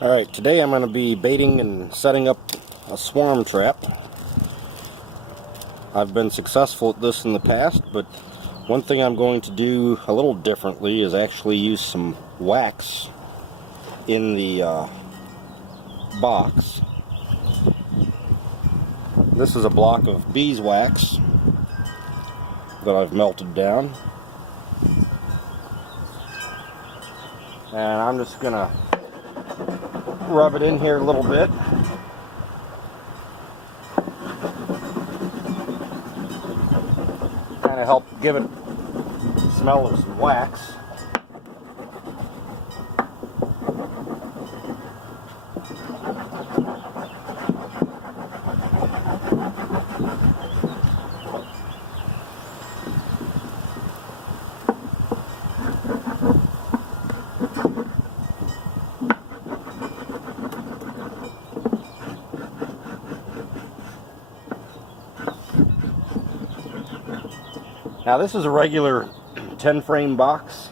Alright, today I'm going to be baiting and setting up a swarm trap. I've been successful at this in the past, but one thing I'm going to do a little differently is actually use some wax in the box. This is a block of beeswax that I've melted down. And I'm just going to rub it in here a little bit. Kind of help give it the smell of some wax. Now this is a regular 10 frame box.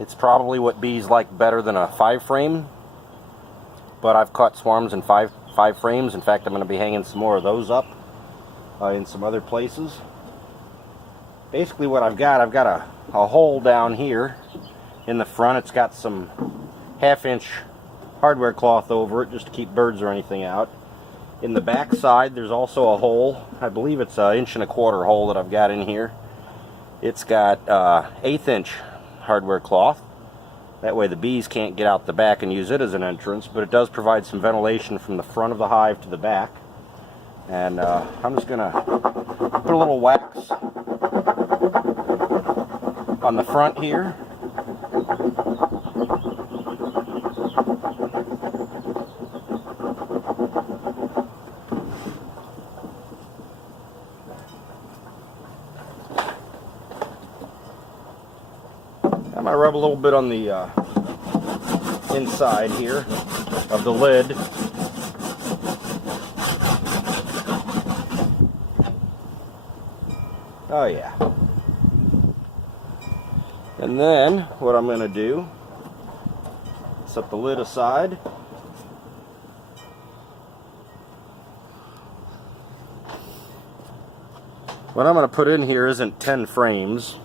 It's probably what bees like better than a 5 frame, but I've caught swarms in five frames. In fact, I'm going to be hanging some more of those up in some other places. Basically what I've got a hole down here in the front. It's got some 1/2 inch hardware cloth over it just to keep birds or anything out. In the back side, there's also a hole. I believe it's an 1.25 inch hole that I've got in here. It's got 1/8 inch hardware cloth. That way the bees can't get out the back and use it as an entrance, but it does provide some ventilation from the front of the hive to the back. And I'm just going to put a little wax on the front here. I'm going to rub a little bit on the inside here of the lid. Oh yeah. And then what I'm going to do, set the lid aside. What I'm going to put in here isn't 10 frames.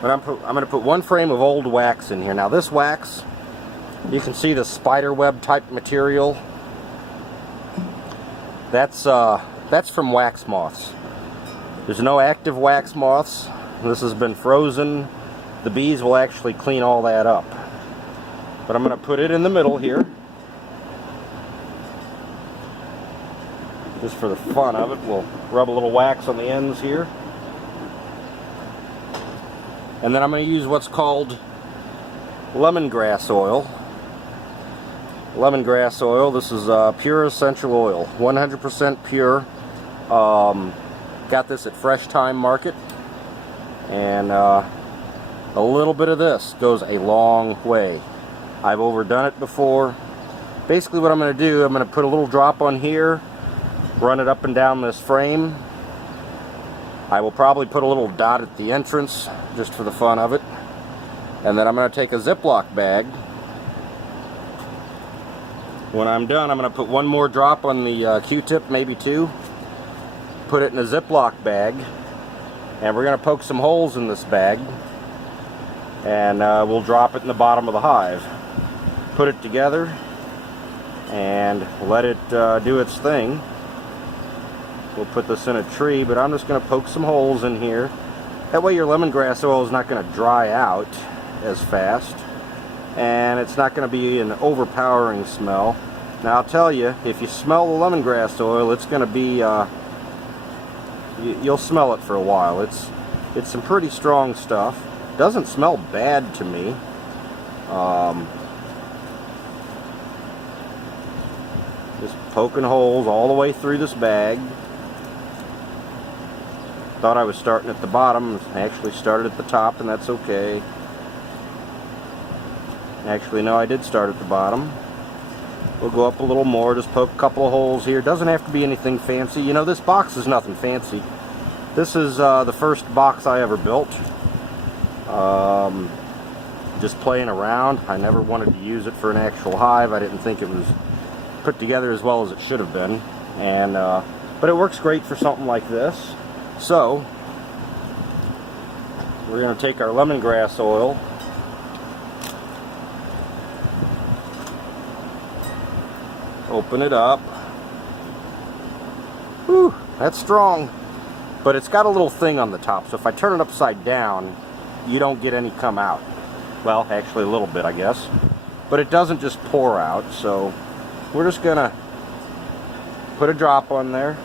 But I'm going to put 1 frame of old wax in here. Now this wax, you can see the spider web type material. That's from wax moths. There's no active wax moths. This has been frozen. The bees will actually clean all that up. But I'm going to put it in the middle here. Just for the fun of it, we'll rub a little wax on the ends here. And then I'm going to use what's called lemongrass oil. Lemongrass oil, this is pure essential oil, 100% pure. Got this at Fresh Thyme Market. And a little bit of this goes a long way. I've overdone it before. Basically what I'm going to do, I'm going to put a little drop on here, run it up and down this frame. I will probably put a little dot at the entrance, just for the fun of it. And then I'm going to take a Ziploc bag. When I'm done, I'm going to put 1 more drop on the Q-tip, maybe 2. Put it in a Ziploc bag. And we're going to poke some holes in this bag. And we'll drop it in the bottom of the hive. Put it together and let it do its thing. We'll put this in a tree, but I'm just going to poke some holes in here. That way your lemongrass oil is not going to dry out as fast, and it's not going to be an overpowering smell. Now I'll tell you, if you smell the lemongrass oil, it's going to be, you'll smell it for a while. It's some pretty strong stuff. Doesn't smell bad to me. Just poking holes all the way through this bag. Thought I was starting at the bottom. I actually started at the top, and that's okay. Actually, no, I did start at the bottom. We'll go up a little more, just poke a couple of holes here. Doesn't have to be anything fancy. You know, this box is nothing fancy. This is the first box I ever built. just playing around. I never wanted to use it for an actual hive. I didn't think it was put together as well as it should have been. And but it works great for something like this. So we're going to take our lemongrass oil, open it up. Whew, that's strong. But it's got a little thing on the top, so if I turn it upside down, you don't get any come out. Well, actually a little bit, I guess. But it doesn't just pour out, so we're just gonna put a drop on there,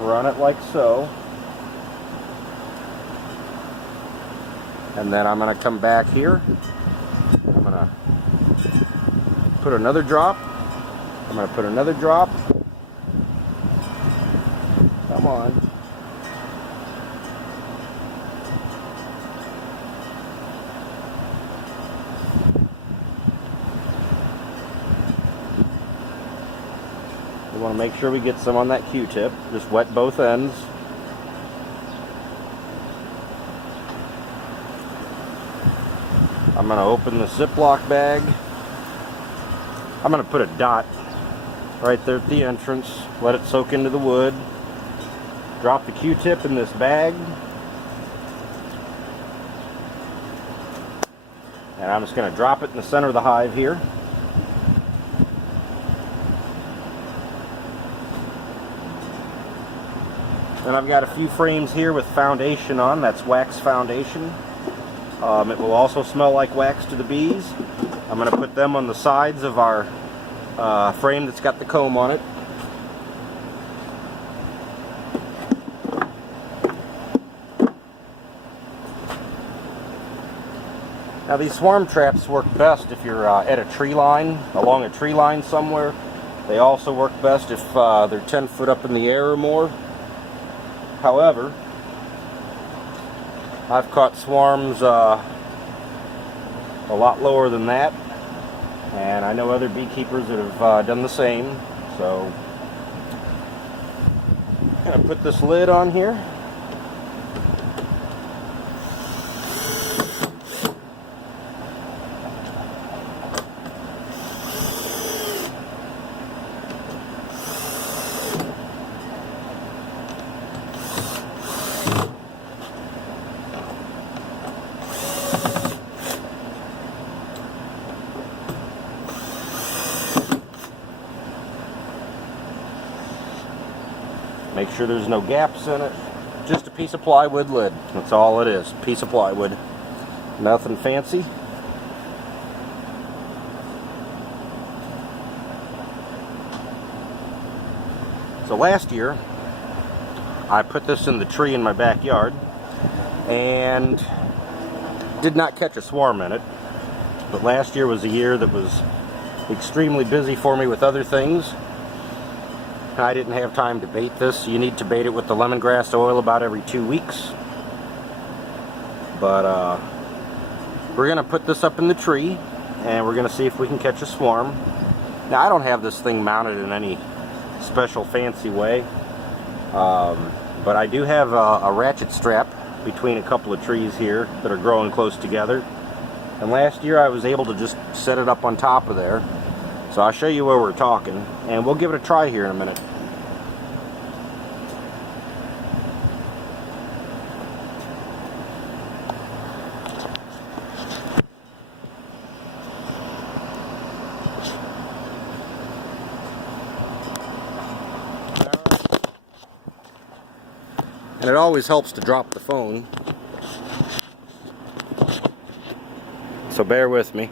run it like so, and then I'm gonna come back here. I'm gonna put another drop. I'm gonna put another drop. Come on. We want to make sure we get some on that Q-tip. Just wet both ends. I'm going to open the Ziploc bag. I'm going to put a dot right there at the entrance. Let it soak into the wood. Drop the Q-tip in this bag. And I'm just going to drop it in the center of the hive here. And I've got a few frames here with foundation on. That's wax foundation. It will also smell like wax to the bees. I'm going to put them on the sides of our frame that's got the comb on it. Now these swarm traps work best if you're at a tree line, along a tree line somewhere. They also work best if they're 10 foot up in the air or more. However, I've caught swarms a lot lower than that, and I know other beekeepers that have done the same. So I'm going to put this lid on here. Make sure there's no gaps in it. Just a piece of plywood lid. That's all it is. Piece of plywood. Nothing fancy. So last year, I put this in the tree in my backyard and did not catch a swarm in it. But last year was a year that was extremely busy for me with other things. I didn't have time to bait this. You need to bait it with the lemongrass oil about every 2 weeks. But we're going to put this up in the tree and we're going to see if we can catch a swarm. Now I don't have this thing mounted in any special fancy way. But I do have a ratchet strap between a couple of trees here that are growing close together. And last year I was able to just set it up on top of there. So I'll show you where we're talking, and we'll give it a try here in a minute. And it always helps to drop the phone, so bear with me.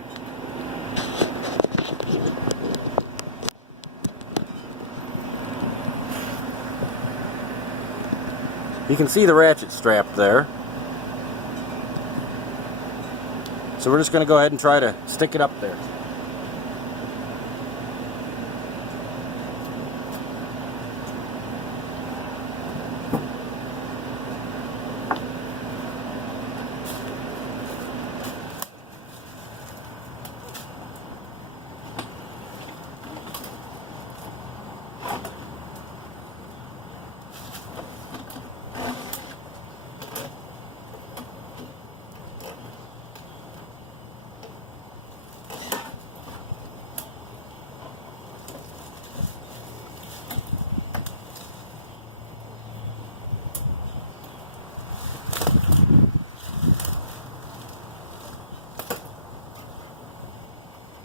You can see the ratchet strap there. So we're just going to go ahead and try to stick it up there.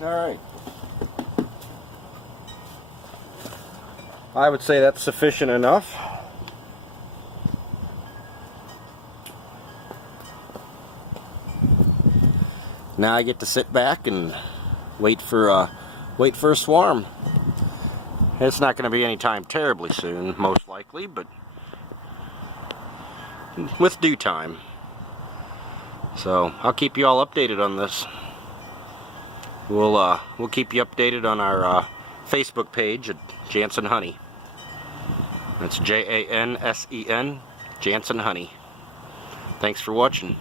Alright. I would say that's sufficient enough. Now I get to sit back and wait for a swarm. It's not going to be anytime terribly soon, most likely, but with due time. So I'll keep you all updated on this. We'll keep you updated on our Facebook page at Jansen Honey. That's Jansen, Jansen Honey. Thanks for watching.